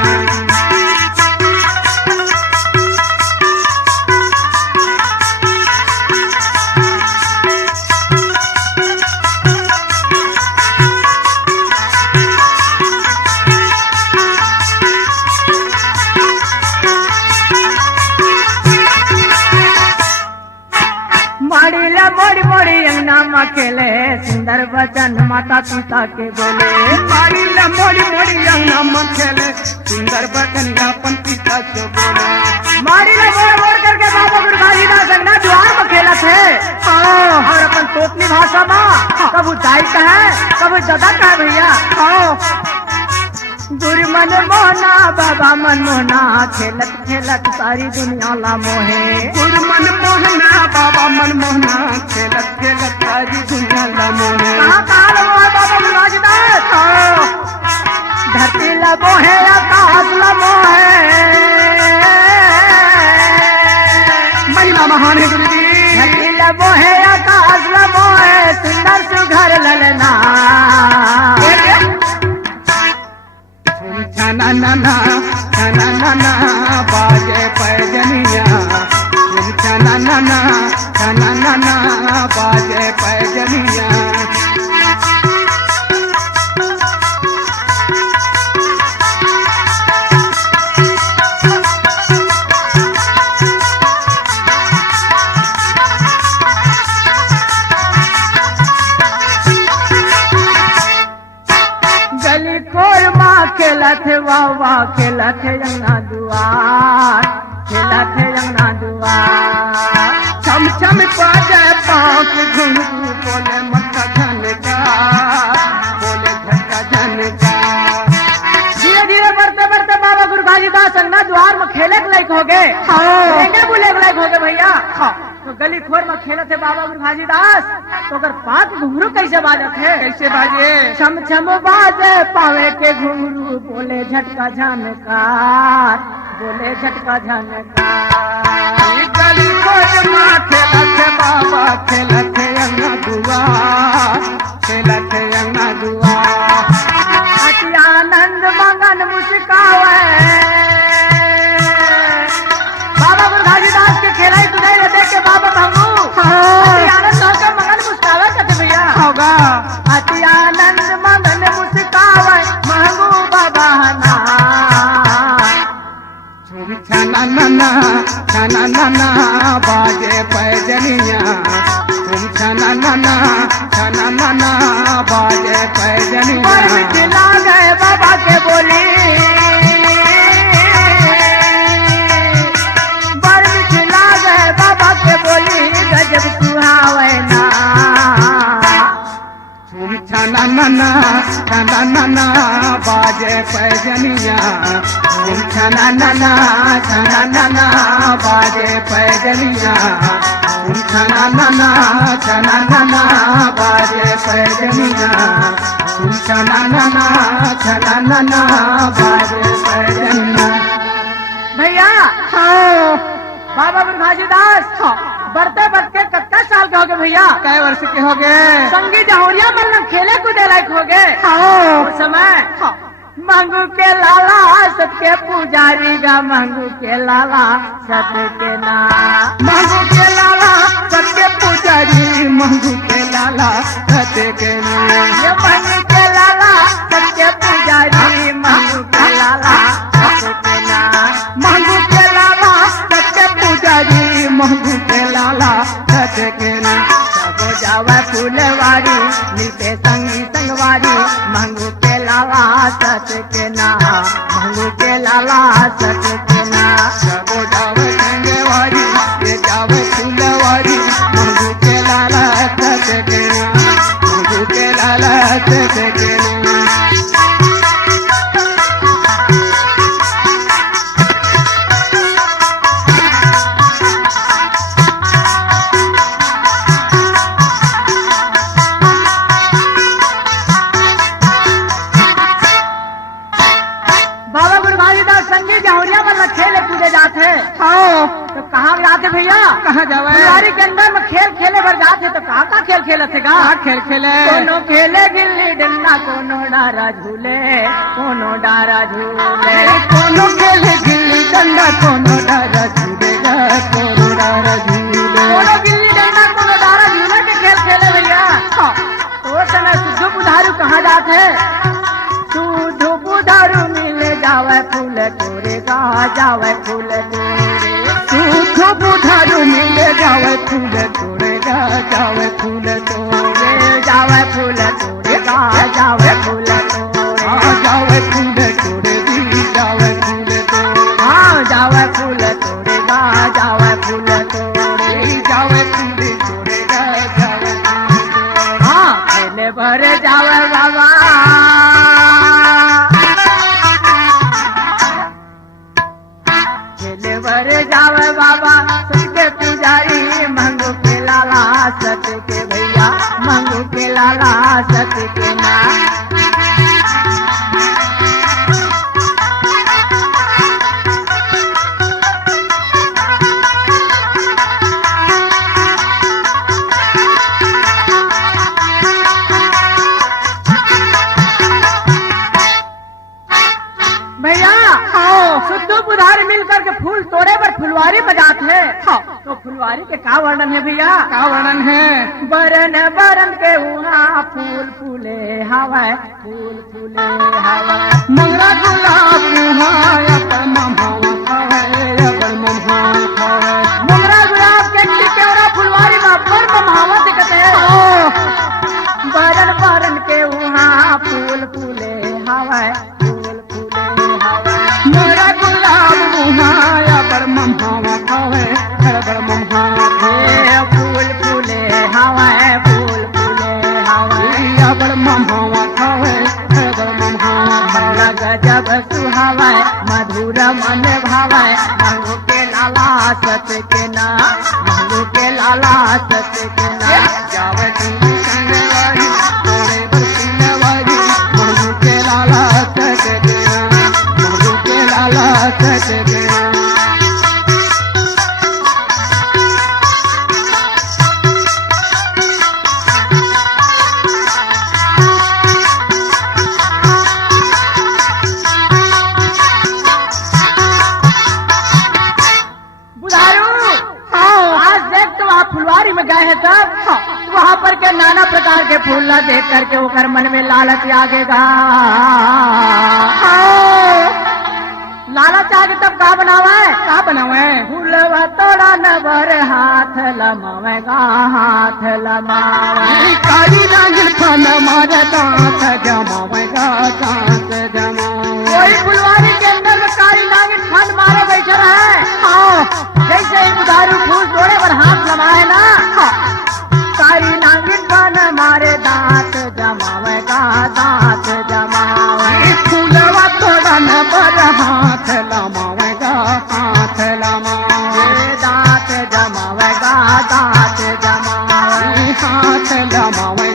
मोड़ी मोड़ी अंगना में खेले सुंदर बचन माता पिता के बोले मोड़ी मोड़ी अंगना में खेले सुंदर बचन अपन पिता से बोले मोड़ मोड़ करके बाबा गुरु घासीदास अंगना द्वार में खेला थे और अपन तोतनी भाषा में कबू दाई कहे कबू दादा कहे भैया गुरु मन मोहना बाबा मन मोहना खेलत खेलत सारी दुनिया ला मोहे गुरु मन मोहना बाबा मन मोहना खेलत खेलत सारी दुनिया ला मोहे कहाँ मोहे बाबा गुरु घासीदास धरती ला मोहे आकाश ला मोहे महिमा महान है गुरु जी धरती ला मोहे आकाश ला मोहे सुंदर सुघर ललना छना नना बाजे पैजनिया छना नना बाजे पैजनिया गली खोर माँ खेलत वाह खेलत अंगना दुआर खेलत अंगना दुआर छम छम बाजे पाँव के घुंघरू बोले मक्का झनका बोले झटका झनका धीरे धीरे बढ़ते बढ़ते बाबा गुरु घासीदास अंगना द्वार में खेले के लायक हो गए बुले के लायक हो गए भैया तो गली खोर में खेले थे बाबा गुरु घासीदास तो अगर पाँच घुंघरू कैसे बाजत है कैसे बाजे छम छम बाजे पावे के घुंघरू बोले झटका झनकार बोले झटका झनकार गली खोज माँ खेलत बाबा खेलत अंगना दुआ खेलत अंगना दुआ अति आनंद मगन मुस्कावे बाबा गुरु घासीदास के खेलाई सुनाई देख के बाबा भंगू अति आनंद होकर मगन मुस्कावे कहते भैया होगा अति आनंद मगन मुस्कावे महंगू बाबा ना छना नना बाजे पैजनिया छना नना बाजे पैजनिया खिला गए बाबा के बोली बर खिला गए बाबा के बोली गजब सुहावना छना नना बाजे पैजनिया छना नना बाजे पैजनिया छना नना बाजे पैजनिया छना नना बाजे पैजनिया भैया बाबा गुरु घासीदास बढ़ते बढ़ते कितना साल के हो गए भैया कै वर्ष के हो गए संगी जहौरिया मतलब खेले कूदे लायक हो गए उस समय मंगू के लाला सत्य पुजारी गा मंगू के लाला सत्य के ना मंगू के लाला सत्य पुजारी मंगू के लाला सत्य के ना ये मंगू के लाला सत्य पुजारी मंगू के लाला सत्य के ना मंगू के लाला सत्य पुजारी मंगू के लाला सत्य के ना सबो जावा फूलवारी मिलते संगी संगवारी मंगू के लाला सत्य के ना मंगू के लाला सत्य के ना सबो जावे संगवारी ये जावे फूलवारी मंगू के लाला सत्य के ना मंगू के लाला सत्य के ना बाबा गुरुभारीदास संगी जौहरिया वाला खेल पूजे जाते हाँ तो कहाँ जाते भैया कहाँ जावे फुलवारी के अंदर में खेल खेले भर जाते तो कहाँ का खेल खेले थे गा खेल खेले कोनो खेले गिल्ली डंडा कोनो डारा झूले कोनो डारा झूले कोनो खेले गिल्ली डंडा कोनो डारा झूलेगा कोनो डारा झूले कोनो गिल्ली डंडा कोनो डारा झूले के खेल खेले भैया तो उस समय शुद्ध बुधारू कहाँ जाते शुद्ध बुधारू मिले जावे फूल तोरे गा जावे फूल तोरे सूखो बुधारू मिले जावे फूल तोड़ेगा जावे फूल तोड़े जावे फूल तोरे गा जावे फूल तोरे जावे फूल तोड़े दी जावे फूल तोड़े हाँ जावे फूल तोरे गा जावे फूल तोरे जावे फूल तोड़ेगा जावे हाँ खेले भरे जावे बाबा खेले भरे जावे बाबा सत्य पुजारी मंगू के लाला सत्य के भैया मंगू के लाला सत्य के ना भैया शुद्ध बुधारी मिलकर के फूल तोड़े पर फुलवारी बजाते हैं तो फुलवारी के का वर्णन है भैया का वर्णन है बरन बरन के वहाँ फूल फूले हवाए फूल फूले हवाए मंगला गुलाब मुहाया पर ममहावा खावे पर ममहावा खावे मोगरा गुलाब के केवड़ा फुलवारी में पर महावत कहते हैं बरन बरन के वहाँ फूल फूले हवाए फूल फूले हवाए मेरा गुलाब मुहाया पर ममहावा खावे पर ममहावा खावे फूल फूले हवाए फूल फूले हवाए पर ममहावा खावे पर ममहावा खावे गजब सुहावाए मधुर मन भावाए मंगू के लाला सत्य के ना मंगू के लाला सत्य के ना जावे तुम संगवारी तोरे पर फूलवारी मंगू के लाला सत्य के मंगू के लाला सत्य के बुधारू आज देख तो आप फुलवारी में गए हैं तब वहाँ पर के नाना प्रकार के फूल ला देख करके ओकर मन में लालच आगेगा लालच आगे तब का बनावा है का बनावे फूलवा तोड़ा नबर हाथ लमावेगा हाथ लमावे काली नागिन फन मारे दांत जमावेगा दांत जमावे कोई फुलवारी के अंदर में काली नागिन फन मारे बैठे रहे जैसे ही बुधारू फूल तोड़े पर हाथ लमाए ना काली नागिन फन मारे दांत जमावेगा दांत जमावे फूलवा तोड़ा न पर हाथ लमावेगा हाथ लमावे दांत जमावेगा दांत जमावे हाथ लमावे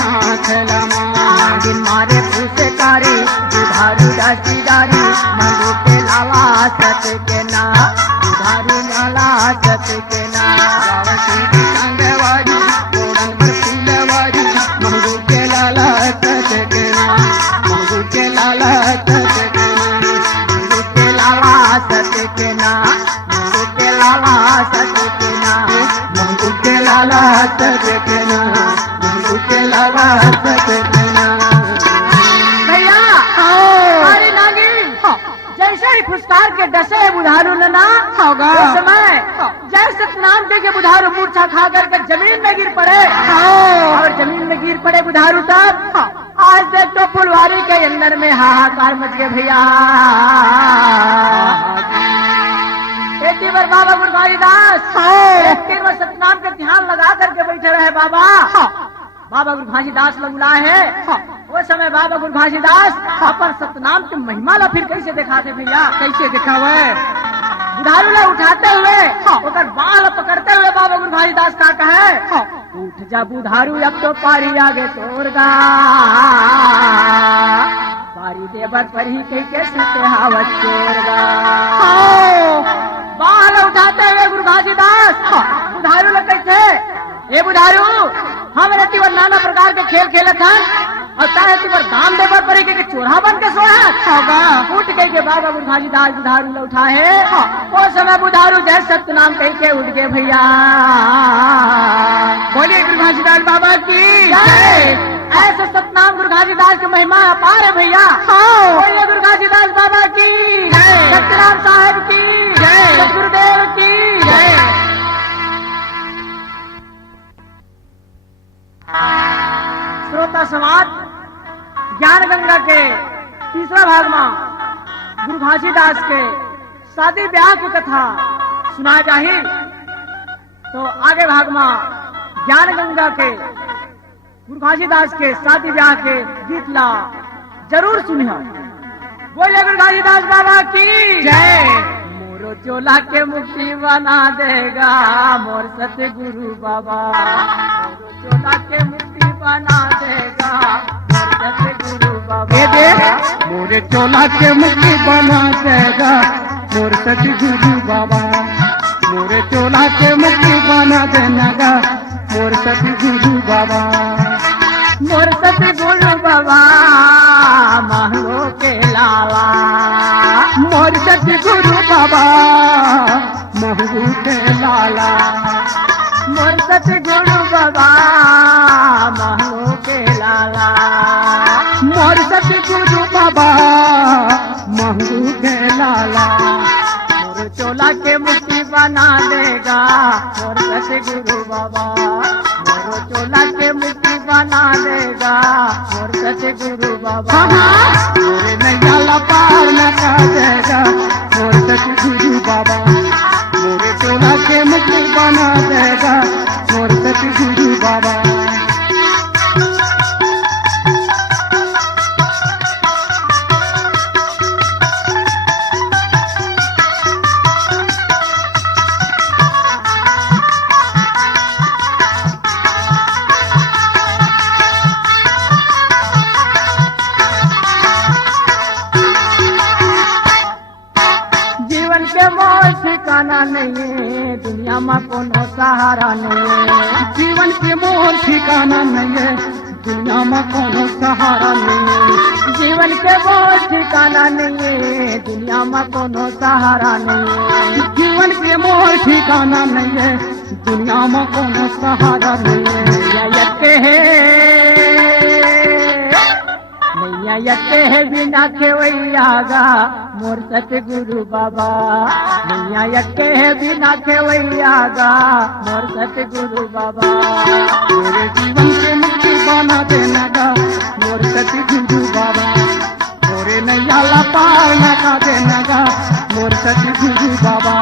हाथ लमावे नागिन मारे फुसकारी बुधारू डसीदारी मंगू के लाला सत्य के ना बुधारू लाला सत्य के ना जावे सीधी संगवारी तोड़न पर फूलवारी मंगू के लाला सत्य के मंगू के लाला के डसे बुधारू ना होगा। उस समय जय सतनाम के बुधारू मूर्छा खा करके जमीन में गिर पड़े और जमीन में गिर पड़े बुधारू तब आज देख तो फुलवारी के अंदर में हाहाकार मच गए भैया। बार बाबा गुरभारी दास सतनाम के ध्यान लगा करके बैठे रहे बाबा। बाबा गुरभाजी दास लगुला है वो समय बाबा गुरभाजी दास अपन सतनाम की महिमा ला फिर कैसे दिखाते भैया, कैसे दिखावे? बुधारू ला उठाते हुए ओकर बाल पकड़ते हुए बाबा गुरभाजी दास का कहे उठ जा बुधारू अब तो पारी आगे तोरगा पारी देवर पर ही कह के सुते हावत चोरगा। बाल उठाते हुए गुरभाजी दास बुधारू ला कैसे ए बुधारू हम तिवर नाना प्रकार के खेल खेलत हन और ताहे तिवर दाम देवर पड़े के चोरा बन के सोहत होगा। उठ गई के बाबा गुरभाजी दास बुधारू ला उठा है वो समय बुधारू जय सतनाम कह के उठ गए भैया। बोलिए गुरभाजी दास बाबा की जय। ऐसे सतनाम गुरभाजी दास की महिमा अपार है भैया। बोलिए गुरभाजी दास बाबा की जय, सतनाम साहब की जय, सतगुरुदेव की जय। श्रोता समाज ज्ञान गंगा के तीसरा भाग में गुरभाजी दास के शादी ब्याह की कथा सुना जाही तो आगे भाग में ज्ञान गंगा के गुरभाजी दास के शादी ब्याह के गीत ला जरूर सुनियो। बोले गुरभाजी दास बाबा की जय। मोरो चोला के मुक्ति बना देगा मोर सतगुरु बाबा, मोरो चोला के मुक्ति बना देगा मोर सतगुरु बाबा। ये देख मोरे चोला के मुक्ति बना देगा मोर सतगुरु बाबा, मोरे चोला के मुक्ति बना देगा मोर सतगुरु बाबा। मोर सतगुरु बाबा महंगो के लाला, मोर सतगुरु बाबा महंगो के लाला, मोर सतगुरु बाबा महंगो के लाला, मोर सतगुरु बाबा महंगो के लाला। मोर चोला के मुक्ति बना देगा मोर सतगुरु बाबा, मोर चोला के मुक्ति बना देगा मोर सतगुरु बाबा। मोरे नैया पार न कर देगा मोर सतगुरु बाबा, मोरे चोला के मुक्ति बना देगा मोर सतगुरु बाबा। जीवन के मोल ठिकाना नहीं है दुनिया में कोनो सहारा नहीं है, जीवन के मोर ठिकाना नहीं है दुनिया में कोनो सहारा नहीं है, जीवन के मोल ठिकाना नहीं है दुनिया में कोनो सहारा नहीं है, जीवन के मोर ठिकाना नहीं है दुनिया में कोनो सहारा नहीं है। नैया यते है बिना खेवैयागा मोर सतगुरु बाबा, नैया यते है बिना खेवैयागा मोर सतगुरु बाबा। मेरे जीवन के मुक्ति बना देना गा मोर सतगुरु बाबा, मोरे नैया ला पार न का देना गा मोर सतगुरु बाबा।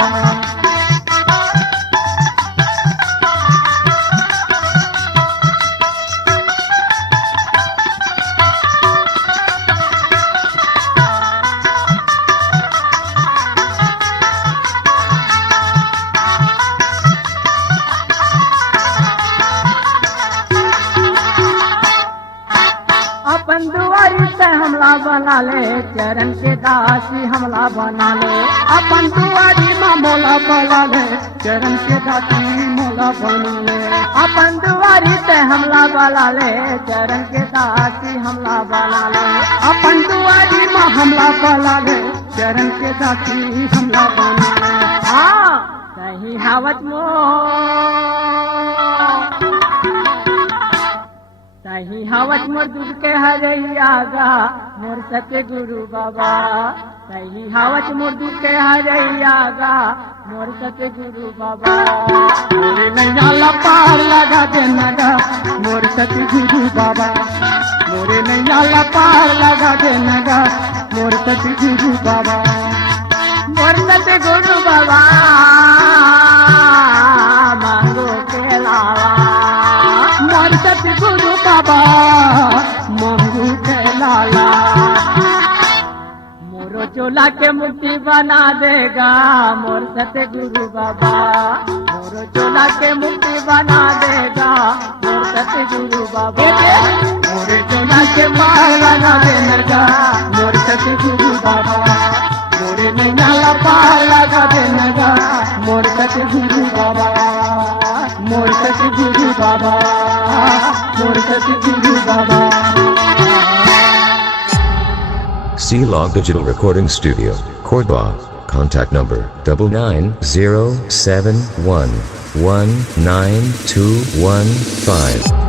अपन दुआरी से हमला बना ले चरण के दासी हमला बना ले, अपन दुआरी माँ मोला बना ले चरण के दासी मोला बना ले, अपन दुआरी से हमला बना ले चरण के दासी हमला बना ले, अपन दुआरी माँ हमला बना ले चरण के दासी हमला बना ले। हाँ सही हावत मो नहीं हवत मोर दूध के हरैया गा मोर सत्य गुरु बाबा नहीं हवत मोर दूध के हरैया गा मोर सत्य गुरु बाबा मोरे नैया ला पार लगा देना गा मोर सत्य गुरु बाबा मोरे नैया ला पार लगा देना गा मोर सत्य गुरु बाबा मोर सत्य गुरु बाबा मांगो के लावा मोर सत्य गुरु बाबा मंगू के लाला मोरो चोला के मुक्ति बना देगा मोर सत्य गुरु बाबा मोरो चोला के मुक्ति बना देगा मोर सत्य गुरु बाबा मोरे चोला के मार लगा देना मोर सत्य गुरु बाबा मोरे नैया ला पार लगा देना मोर सत्य गुरु बाबा मोर सत्य गुरु बाबा मोर सत्य गुरु बाबा C-Log Digital Recording Studio, Cordoba. Contact number 9907119215.